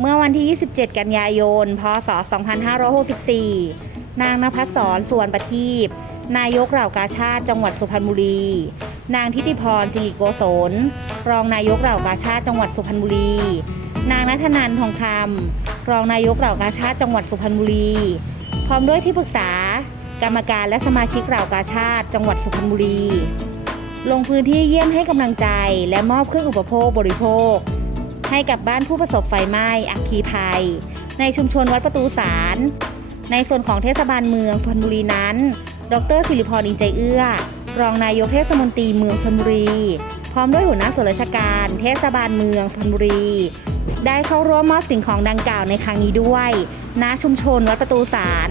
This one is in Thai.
เมื่อวันที่ 27 กันยายน พศ 2564 นางนภัสสรส่วนประทีปนายกเหล่ากาชาติจังหวัดสุพรรณบุรี นางทิติพรสิริโกศล รองนายกเหล่ากาชาติจังหวัดสุพรรณบุรี นางนัทนันทองคำรองนายกเหล่ากาชาติจังหวัดสุพรรณบุรี พร้อมด้วยที่ปรึกษา กรรมการและสมาชิกเหล่ากาชาติจังหวัดสุพรรณบุรี ลงพื้นที่เยี่ยมให้กำลังใจ และมอบเครื่องอุปโภคบริโภค ให้กับบ้านผู้ประสบไฟไหม้อัคคีภัย ในชุมชนวัดประตูสาร ในส่วนของเทศบาลเมืองสุพรรณบุรีนั้น ดรสิริพรอินใจเอื้อ รองนายกเทศมนตรีเมืองสุพรรณบุรี พร้อมด้วยหัวหน้าส่วนราชการ เทศบาลเมืองสุพรรณบุรี ได้เข้าร่วมมอบสิ่งของดังกล่าวในครั้งนี้ด้วยณชุมชนวัดประตูสาร